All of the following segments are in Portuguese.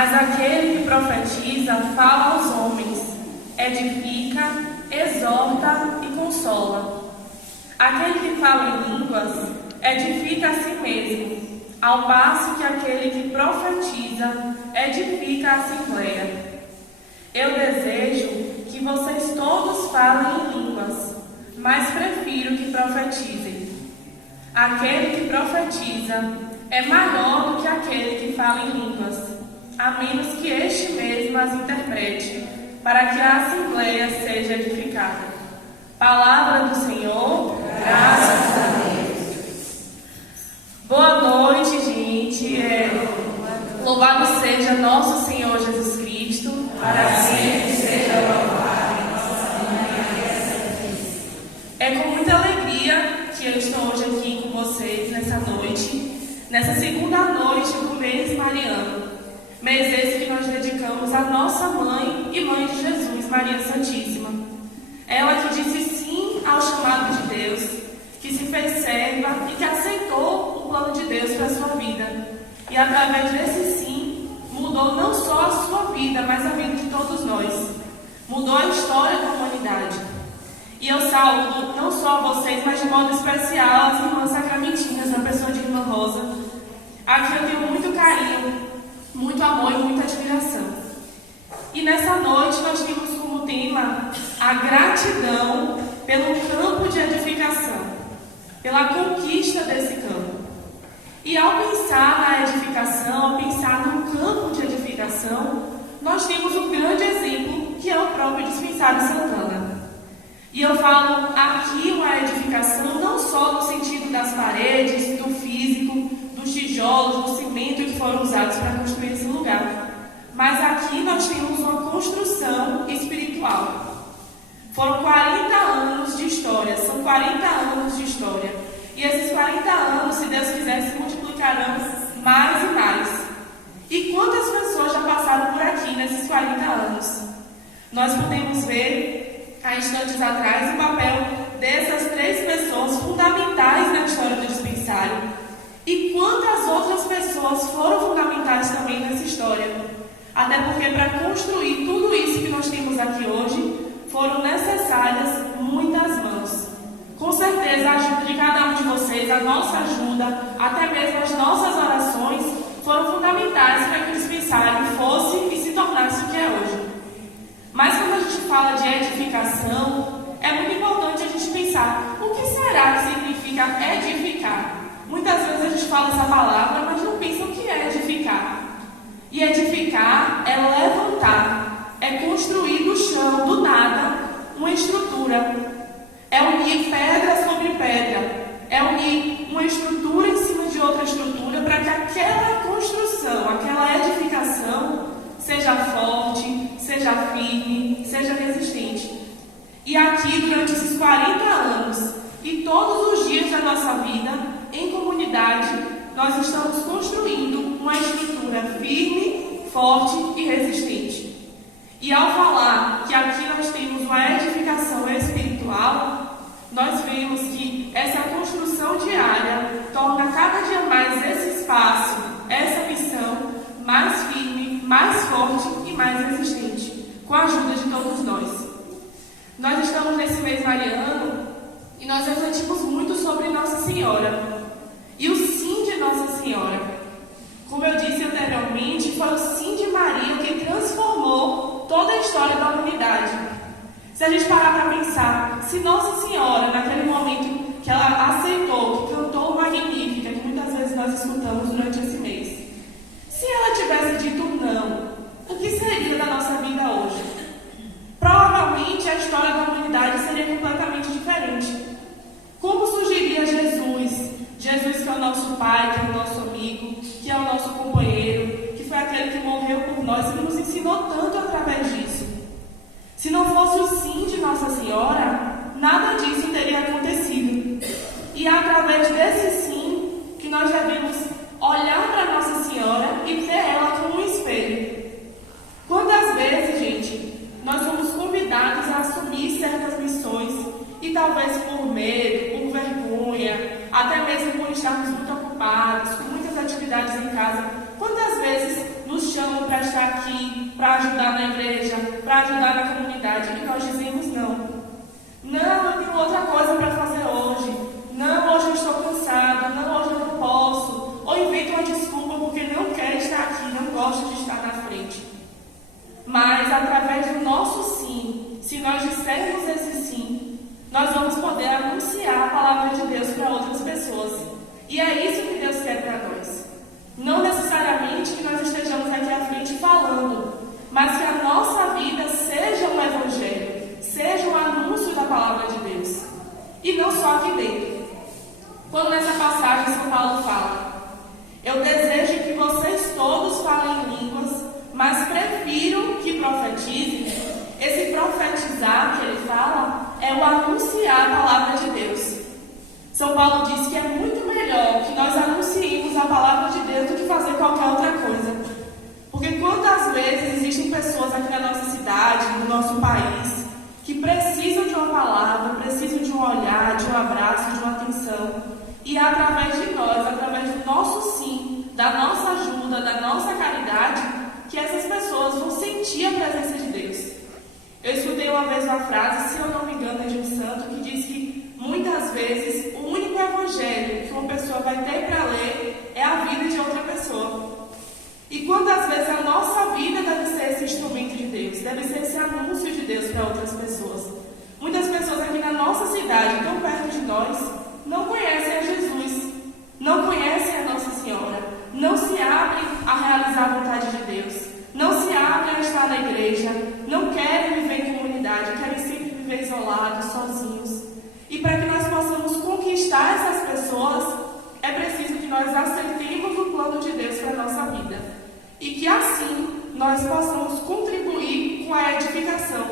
Mas aquele que profetiza fala aos homens, edifica, exorta e consola. Aquele que fala em línguas edifica a si mesmo, ao passo que aquele que profetiza edifica a assembleia. Eu desejo que vocês todos falem em línguas, mas prefiro que profetizem. Aquele que profetiza é maior do que aquele que fala em línguas, a menos que este mesmo as interprete, para que a assembleia seja edificada. Palavra do Senhor, graças a Deus. Boa noite, gente. Louvado seja nosso Senhor Jesus Cristo, para sempre seja louvado em nossa vida. É com muita alegria que eu estou hoje aqui com vocês nessa noite, nessa segunda noite do mês mariano. Mês esse que nós dedicamos à nossa mãe e mãe de Jesus, Maria Santíssima. Ela que disse sim ao chamado de Deus, que se fez serva e que aceitou o plano de Deus para a sua vida. E através desse sim, mudou não só a sua vida, mas a vida de todos nós. Mudou a história da humanidade. E eu saúdo não só a vocês, mas de modo especial as irmãs sacramentinhas, na pessoa de Irmã Rosa, a quem eu tenho muito carinho, muito amor e muita admiração. E nessa noite nós temos como tema a gratidão pelo campo de edificação, pela conquista desse campo. E ao pensar na edificação, ao pensar no campo de edificação, nós temos um grande exemplo que é o próprio Dispensário Santana. E eu falo aqui uma edificação não só no sentido das paredes, do físico, dos tijolos, do cimento que foram usados para construir esse lugar. Mas aqui nós temos uma construção espiritual. Foram 40 anos de história, são 40 anos de história. E esses 40 anos, se Deus quiser, se multiplicarão mais e mais. E quantas pessoas já passaram por aqui nesses 40 anos? Nós podemos ver, há instantes atrás, o papel dessas 3 pessoas fundamentais na história do dispensário. E quantas outras pessoas foram fundamentais também nessa história? Até porque para construir tudo isso que nós temos aqui hoje, foram necessárias muitas mãos. Com certeza a ajuda de cada um de vocês, a nossa ajuda, até mesmo as nossas orações, foram fundamentais para que o dispensário fosse e se tornasse o que é hoje. Mas quando a gente fala de edificação, é muito importante a gente pensar, o que será que significa edificar? Muitas vezes a gente fala essa palavra, mas não pensa o que é edificar. E edificar é levantar, é construir do chão, do nada, uma estrutura. É unir pedra sobre pedra, é unir uma estrutura em cima de outra estrutura para que aquela construção, aquela edificação seja forte, seja firme, seja resistente. E aqui, durante esses 40 anos e todos os dias da nossa vida, em comunidade, nós estamos construindo uma estrutura firme, forte e resistente. E ao falar que aqui nós temos uma edificação espiritual, nós vemos que essa construção diária torna cada dia mais esse espaço, essa missão, mais firme, mais forte e mais resistente, com a ajuda de todos nós. Nós estamos nesse mês mariano e nós refletimos muito sobre Nossa Senhora e o sim de Nossa Senhora. Como eu disse anteriormente, foi o sim de Maria que transformou toda a história da humanidade. Se a gente parar para pensar, se Nossa Senhora, naquele momento que ela aceitou, que cantou o Magnífica, que muitas vezes nós escutamos durante esse mês, se ela tivesse dito não, o que seria da nossa vida hoje? Provavelmente a história da humanidade seria completamente diferente. Como surgiria Jesus? Jesus que é o nosso Pai, que é o nosso amigo, que é o nosso companheiro, que foi aquele que morreu por nós e que nos ensinou tanto através disso. Se não fosse o sim de Nossa Senhora, nada disso teria acontecido. E é através desse sim que nós devemos olhar para Nossa Senhora e ter ela como um espelho. Quantas vezes, gente, nós somos convidados a assumir certas missões e talvez por medo, por vergonha, até mesmo por estarmos muito ocupados, com muitas atividades em casa, Quantas vezes nos chamam para estar aqui, para ajudar na igreja, para ajudar na comunidade, e nós dizemos não. Não, eu tenho outra coisa para fazer hoje. Não, hoje eu estou cansado. Não, hoje eu não posso. Ou inventa uma desculpa porque não quer estar aqui, não gosta de estar na frente. Mas através do nosso sim, se nós dissermos esse sim, nós vamos poder anunciar a palavra de Deus para outras pessoas. E é isso que Deus quer para nós. Não necessariamente que nós estejamos aqui à frente falando, mas que a nossa vida seja um evangelho, seja um anúncio da palavra de Deus. E não só aqui dentro. Quando nessa passagem São Paulo fala: eu desejo que vocês todos falem em línguas, mas prefiro que profetizem. Esse profetizar que ele fala é o anunciar a palavra de Deus. São Paulo diz que é muito melhor que nós anunciemos a palavra de Deus do que fazer qualquer outra coisa. Porque quantas vezes existem pessoas aqui na nossa cidade, no nosso país, que precisam de uma palavra, precisam de um olhar, de um abraço, de uma atenção. E é através de nós, através do nosso sim, da nossa ajuda, da nossa caridade, que essas pessoas vão sentir a presença de Deus. Eu escutei uma vez uma frase, se eu não me engano, é de um santo, que diz que muitas vezes o único evangelho que uma pessoa vai ter para ler é a vida de outra pessoa. E quantas vezes a nossa vida deve ser esse instrumento de Deus, deve ser esse anúncio de Deus para outras pessoas. Muitas pessoas aqui na nossa cidade, tão perto de nós, não conhecem a Jesus, não conhecem a Nossa Senhora, não se abrem a realizar a vontade de Deus, não se abrem a estar na igreja, não querem viver em comunidade, querem sempre viver isolados, sozinhos. E para que nós possamos conquistar essas pessoas, é preciso que nós aceitemos o plano de Deus para a nossa vida. E que assim nós possamos contribuir com a edificação.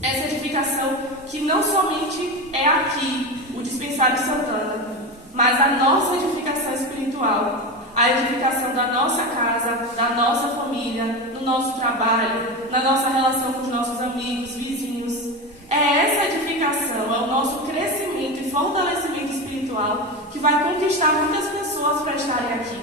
Essa edificação que não somente é aqui, o Dispensário Santana, mas a nossa edificação espiritual, a edificação da nossa casa, da nossa família, no nosso trabalho, na nossa relação com os nossos amigos, vizinhos. É essa edificação, é o nosso crescimento e fortalecimento espiritual que vai conquistar muitas pessoas para estarem aqui.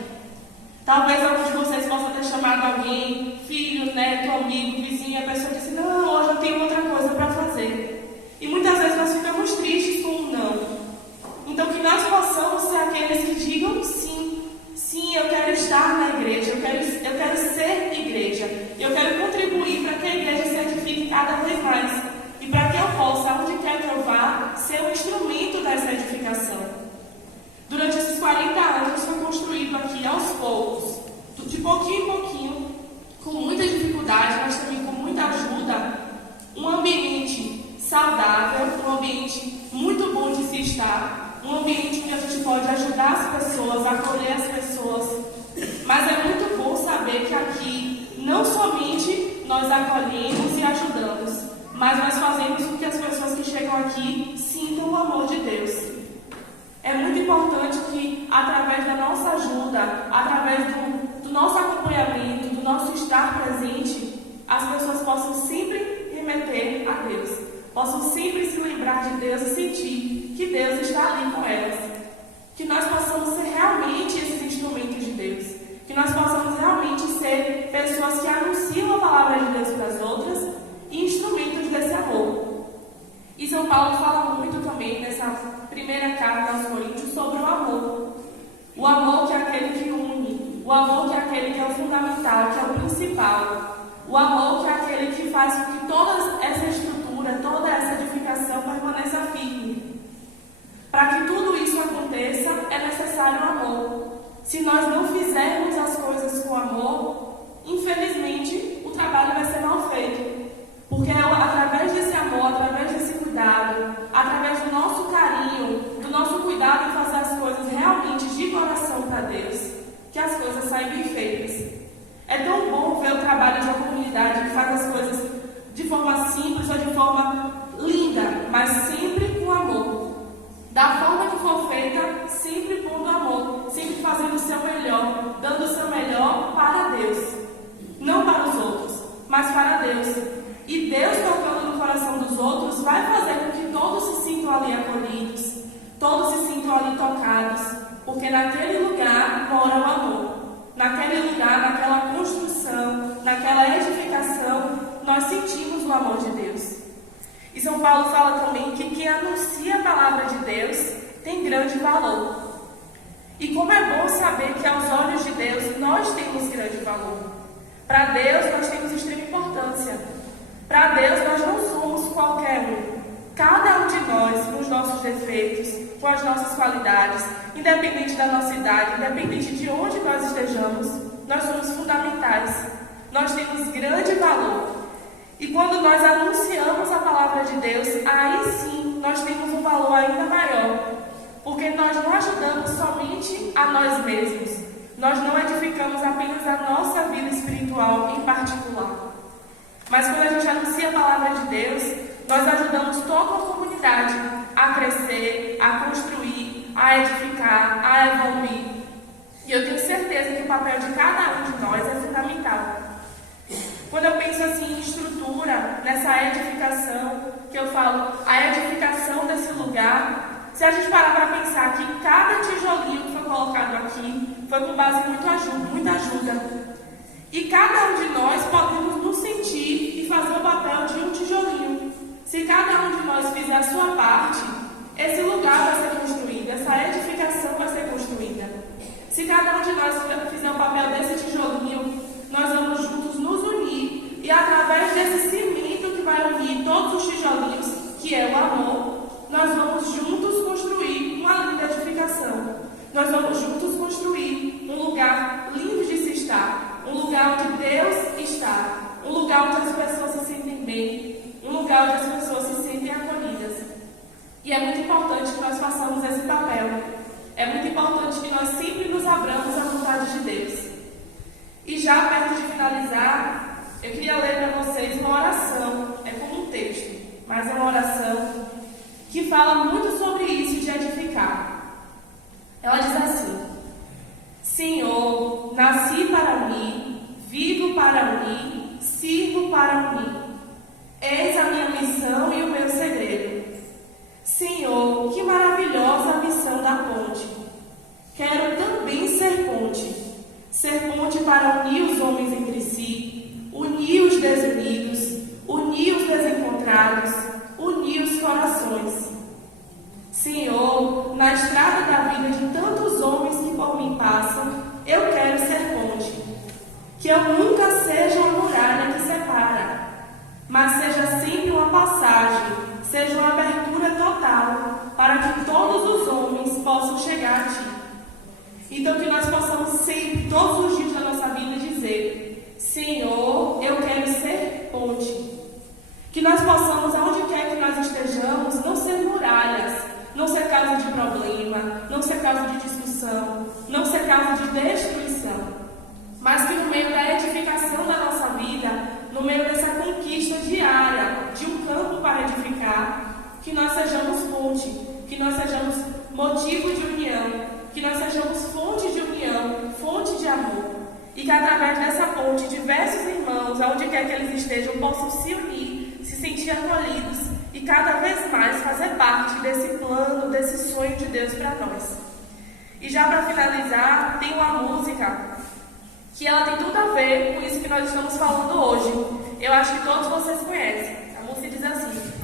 Talvez algum de vocês possa ter chamado alguém, filho, neto, amigo, vizinho, e a pessoa disse: não, hoje eu tenho outra coisa para fazer. E muitas vezes nós ficamos tristes com um não. Então que nós possamos ser aqueles que digam sim. Sim, eu quero estar na igreja, eu quero ser igreja. Eu quero contribuir para que a igreja se edifique cada vez mais. E para que eu possa, onde quer que eu vá, ser um instrumento dessa edificação. Durante esses 40 anos foi construído aqui aos poucos, de pouquinho em pouquinho, com muita dificuldade, mas também com muita ajuda, um ambiente saudável, um ambiente muito bom de se estar, um ambiente onde a gente pode ajudar as pessoas, acolher as pessoas. Mas é muito bom saber que aqui não somente nós acolhemos e ajudamos, mas nós fazemos com que as pessoas que chegam aqui sintam o amor de Deus. É muito importante que, através da nossa ajuda, através do nosso acompanhamento, do nosso estar presente, as pessoas possam sempre remeter a Deus, possam sempre se lembrar de Deus e sentir que Deus está ali com elas. Que nós possamos ser realmente esses instrumentos de Deus, que nós possamos realmente ser pessoas que anunciam a palavra de Deus para as outras e instrumentos desse amor. E São Paulo fala muito também nessa primeira carta aos Coríntios sobre o amor. O amor que é aquele que une, o amor que é aquele que é o fundamental, que é o principal. O amor que é aquele que faz com que toda essa estrutura, toda essa edificação permaneça firme. Para que tudo isso aconteça, é necessário o amor. Se nós não fizermos as coisas com amor, infelizmente o trabalho vai ser mal feito. Porque é através desse amor, através desse cuidado, através do nosso carinho, do nosso cuidado em fazer as coisas realmente de coração para Deus, que as coisas saem bem feitas. É tão bom ver o trabalho de uma comunidade que faz as coisas de forma simples ou de forma linda, mas sempre com amor. Da forma que for feita, sempre pondo amor, sempre fazendo o seu melhor, dando o seu melhor para Deus. Não para os outros, mas para Deus. E Deus, tocando no coração dos outros, vai fazer com que todos se sintam ali acolhidos, todos se sintam ali tocados, porque naquele lugar mora o amor. naquele lugar, naquela construção, naquela edificação, nós sentimos o amor de Deus. E São Paulo fala também que quem anuncia a palavra de Deus tem grande valor. E como é bom saber que aos olhos de Deus nós temos grande valor. Para Deus nós temos extrema importância. Para Deus nós não somos qualquer um. Cada um de nós, com os nossos defeitos, com as nossas qualidades, independente da nossa idade, independente de onde nós estejamos, nós somos fundamentais. Nós temos grande valor. E quando nós anunciamos a palavra de Deus, aí sim nós temos um valor ainda maior. Porque nós não ajudamos somente a nós mesmos. Nós não edificamos apenas a nossa vida espiritual em particular. Mas quando a gente anuncia a palavra de Deus, nós ajudamos toda a comunidade a crescer, a construir, a edificar, a evoluir. E eu tenho certeza que o papel de cada um de nós é fundamental. Quando eu penso assim em estrutura, nessa edificação, que eu falo, a edificação desse lugar, se a gente parar para pensar que cada tijolinho que foi colocado aqui foi com base em muita ajuda. E cada um de nós podemos nos sentir e fazer o papel de um tijolinho. Se cada um de nós fizer a sua parte, esse lugar vai ser construído, essa edificação vai ser construída. Se cada um de nós fizer o papel desse tijolinho, nós vamos juntos nos unir e através desse cimento que vai unir todos os tijolinhos, que é o amor, nós vamos juntos construir uma linda edificação. Nós vamos juntos construir um lugar lindo de se estar, um lugar onde Deus está, um lugar onde as pessoas se sentem bem, um lugar onde as pessoas se sentem acolhidas. E é muito importante que nós façamos esse papel. É muito importante que nós sempre nos abramos à vontade de Deus. E já perto de finalizar, eu queria ler para vocês uma oração, é como um texto, mas é uma oração que fala muito sobre isso de edificar. Ela diz assim: Senhor, nasci para mim, vivo para mim, sirvo para mim. Eis a minha missão e o meu segredo. Senhor, que maravilhosa a missão da ponte. Quero também ser ponte para unir os homens entre si, unir os desunidos, unir os desencontrados, unir os corações. Senhor, na estrada da vida de tantos homens que por mim passam, eu quero ser ponte. Que eu nunca seja uma muralha que separa, mas seja sempre uma passagem, seja uma abertura total, para que todos os homens possam chegar a Ti. Então que nós possamos sempre, todos os dias da nossa vida, dizer: Senhor, eu quero ser ponte. Que nós possamos, aonde quer que nós estejamos, não ser muralhas, não ser causa de problema, não ser causa de discussão, não ser causa de destruição, mas que no meio da edificação da nossa vida, no meio dessa conquista diária de um campo para edificar, que nós sejamos ponte, que nós sejamos motivo de união, que nós sejamos fonte de união, fonte de amor, e que através dessa ponte diversos irmãos, aonde quer que eles estejam, possam se unir, se sentir acolhidos e cada vez mais fazer parte desse plano, desse sonho de Deus para nós. E já para finalizar, tem uma música que ela tem tudo a ver com isso que nós estamos falando hoje. Eu acho que todos vocês conhecem. A música diz assim: